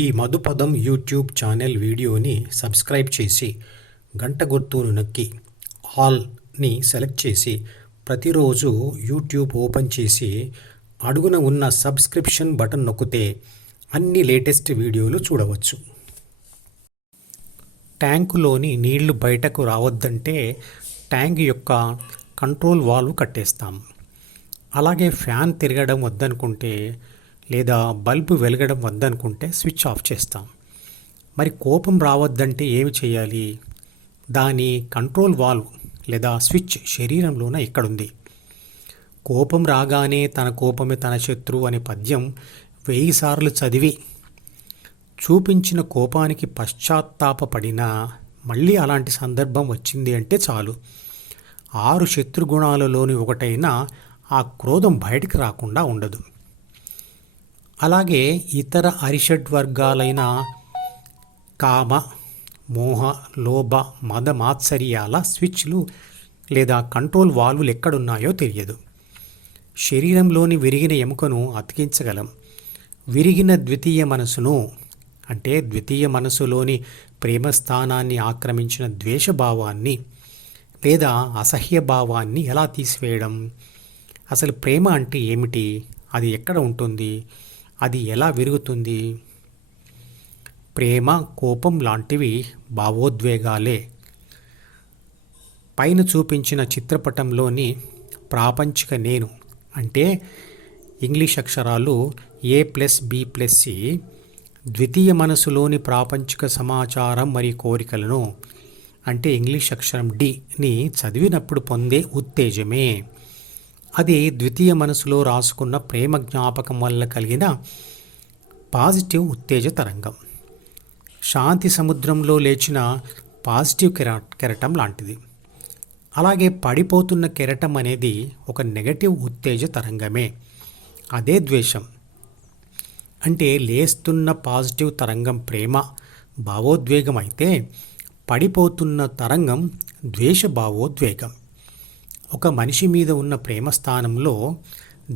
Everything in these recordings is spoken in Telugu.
ఈ మధుపదం యూట్యూబ్ ఛానల్ వీడియోని సబ్స్క్రైబ్ చేసి గంట గుర్తును నొక్కి ఆల్ని సెలెక్ట్ చేసి ప్రతిరోజు యూట్యూబ్ ఓపెన్ చేసి అడుగున ఉన్న సబ్స్క్రిప్షన్ బటన్ నొక్కితే అన్ని లేటెస్ట్ వీడియోలు చూడవచ్చు. ట్యాంకులోని నీళ్లు బయటకు రావద్దంటే ట్యాంక్ యొక్క కంట్రోల్ వాల్వ్ కట్టేస్తాం. అలాగే ఫ్యాన్ తిరగడం వద్దనుకుంటే లేదా బల్బు వెలగడం వద్దనుకుంటే స్విచ్ ఆఫ్ చేస్తాం. మరి కోపం రావద్దంటే ఏమి చేయాలి? దాని కంట్రోల్ వాల్వ్ లేదా స్విచ్ శరీరంలోన ఇక్కడుంది. కోపం రాగానే తన కోపమే తన శత్రువు అనే పద్యం 1000 సార్లు చదివి చూపించిన కోపానికి పశ్చాత్తాపపడినా మళ్ళీ అలాంటి సందర్భం వచ్చింది అంటే చాలు 6 శత్రుగుణాలలోని ఒకటైన ఆ క్రోధం బయటికి రాకుండా ఉండదు. అలాగే ఇతర అరిషడ్వర్గాలైన కామ, మోహ, లోభ, మద, మాత్సర్యాల స్విచ్లు లేదా కంట్రోల్ వాల్వులు ఎక్కడున్నాయో తెలియదు. శరీరంలోని విరిగిన ఎముకను అతికించగలం. విరిగిన ద్వితీయ మనసును అంటే ద్వితీయ మనసులోని ప్రేమ స్థానాన్ని ఆక్రమించిన ద్వేషభావాన్ని లేదా అసహ్య భావాన్ని ఎలా తీసివేయడం? అసలు ప్రేమ అంటే ఏమిటి? అది ఎక్కడ ఉంటుంది? అది ఎలా విరుగుతుంది? ప్రేమ, కోపం లాంటివి భావోద్వేగాలే. పైన చూపించిన చిత్రపటంలోని ప్రాపంచిక నేను అంటే ఇంగ్లీష్ అక్షరాలు A+B+C ద్వితీయ మనసులోని ప్రాపంచిక సమాచారం మరియు కోరికలను అంటే ఇంగ్లీష్ అక్షరం Dని చదివినప్పుడు పొందే ఉత్తేజమే. అది ద్వితీయ మనసులో రాసుకున్న ప్రేమ జ్ఞాపకం వల్ల కలిగిన పాజిటివ్ ఉత్తేజ తరంగం. శాంతి సముద్రంలో లేచిన పాజిటివ్ కెరటం లాంటిది. అలాగే పడిపోతున్న కెరటం అనేది ఒక నెగటివ్ ఉత్తేజ తరంగమే. అదే ద్వేషం. అంటే లేస్తున్న పాజిటివ్ తరంగం ప్రేమ భావోద్వేగం అయితే పడిపోతున్న తరంగం ద్వేష భావోద్వేగం. ఒక మనిషి మీద ఉన్న ప్రేమ స్థానంలో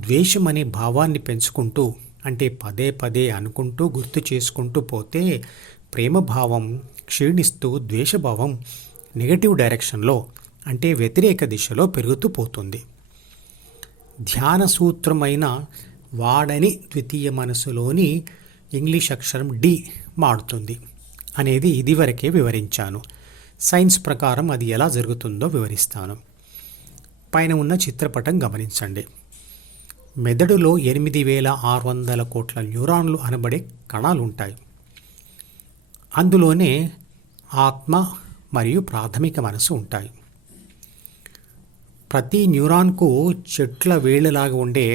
ద్వేషం అనే భావాన్ని పెంచుకుంటూ అంటే పదే పదే అనుకుంటూ గుర్తు చేసుకుంటూ పోతే ప్రేమ భావం క్షీణిస్తూ ద్వేషభావం నెగటివ్ డైరెక్షన్లో అంటే వ్యతిరేక దిశలో పెరుగుతూ పోతుంది. ధ్యాన సూత్రమైన వాడని ద్వితీయ మనసులోని ఇంగ్లీష్ అక్షరం D మాడుతుంది అనేది ఇదివరకే వివరించాను. సైన్స్ ప్రకారం అది ఎలా జరుగుతుందో వివరిస్తాను. పైన ఉన్న చిత్రపటం గమనించండి. మెదడులో 8600 కోట్ల న్యూరాన్లు అనబడే కణాలు ఉంటాయి. అందులోనే ఆత్మ మరియు ప్రాథమిక మనసు ఉంటాయి. ప్రతి న్యూరాన్కు చెట్ల వేళ్ళలాగా ఉండే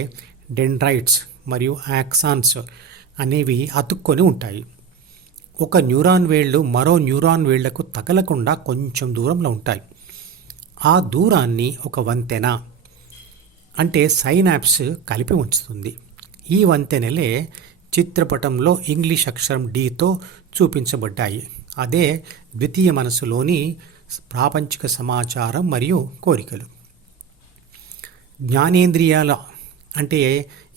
డెండ్రైట్స్ మరియు యాక్సాన్స్ అనేవి అతుక్కొని ఉంటాయి. ఒక న్యూరాన్ వేళ్ళు మరో న్యూరాన్ వేళ్లకు తగలకుండా కొంచెం దూరంలో ఉంటాయి. ఆ దూరాన్ని ఒక వంతెన అంటే సైనాప్స్ కలిపి ఉంచుతుంది. ఈ వంతెనలే చిత్రపటంలో ఇంగ్లీష్ అక్షరం Dతో చూపించబడ్డాయి. అదే ద్వితీయ మనసులోని ప్రాపంచిక సమాచారం మరియు కోరికలు. జ్ఞానేంద్రియాల అంటే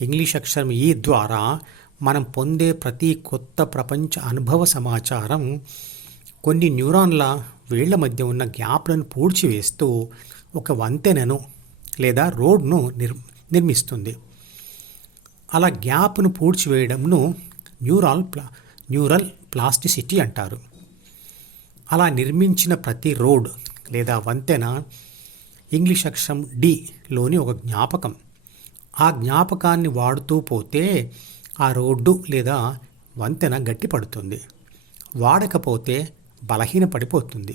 ఇంగ్లీష్ అక్షరం E ద్వారా మనం పొందే ప్రతి కొత్త ప్రపంచ అనుభవ సమాచారం కొన్ని న్యూరాన్ల వేళ్ల మధ్య ఉన్న గ్యాప్లను పూడ్చివేస్తూ ఒక వంతెనను లేదా రోడ్ను నిర్మిస్తుంది. అలా గ్యాప్ను పూడ్చివేయడంను న్యూరల్ ప్లాస్టిసిటీ అంటారు. అలా నిర్మించిన ప్రతి రోడ్ లేదా వంతెన ఇంగ్లీష్ అక్షరం Dలోని ఒక జ్ఞాపకం. ఆ జ్ఞాపకాన్ని వాడుతూ పోతే ఆ రోడ్డు లేదా వంతెన గట్టిపడుతుంది. వాడకపోతే బలహీనపడిపోతుంది.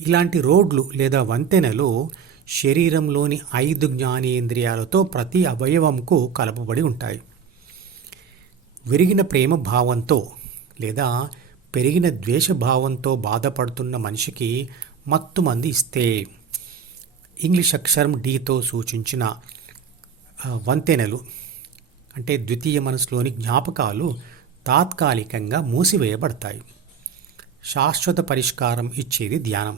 ఇలాంటి రోడ్లు లేదా వంతెనలు శరీరంలోని 5 జ్ఞానేంద్రియాలతో ప్రతి అవయవంకు కలపబడి ఉంటాయి. విరిగిన ప్రేమ భావంతో లేదా పెరిగిన ద్వేష భావంతో బాధపడుతున్న మనిషికి మత్తుమంది ఇస్తే ఇంగ్లీష్ అక్షరం Dతో సూచించిన వంతెనలు అంటే ద్వితీయ మనసులోని జ్ఞాపకాలు తాత్కాలికంగా మూసివేయబడతాయి. శాశ్వత పరిష్కారం ఇచ్చేది ధ్యానం.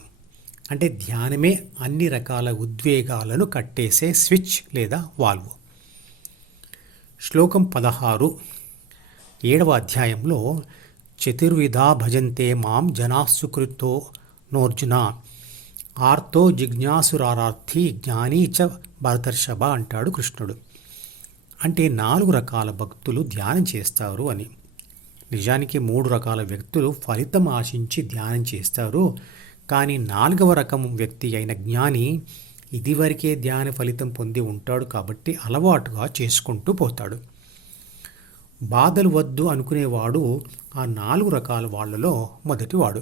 అంటే ధ్యానమే అన్ని రకాల ఉద్వేగాలను కట్టేసే స్విచ్ లేదా వాల్వ్. శ్లోకం 16 7వ అధ్యాయంలో చతుర్విధా భజంతే మాం జనాసుకృతో నోర్జున ఆర్తో జిజ్ఞాసురారార్థి జ్ఞానీ చ భరతర్షభ అంటాడు కృష్ణుడు. అంటే 4 రకాల భక్తులు ధ్యానం చేస్తారు అని. నిజానికి 3 రకాల వ్యక్తులు ఫలితం ఆశించి ధ్యానం చేస్తారు. కానీ 4వ రకం వ్యక్తి అయిన జ్ఞాని ఇదివరకే ధ్యాన ఫలితం పొంది ఉంటాడు కాబట్టి అలవాటుగా చేసుకుంటూ పోతాడు. బాధలు వద్దు అనుకునేవాడు ఆ 4 రకాల వాళ్ళలో మొదటివాడు.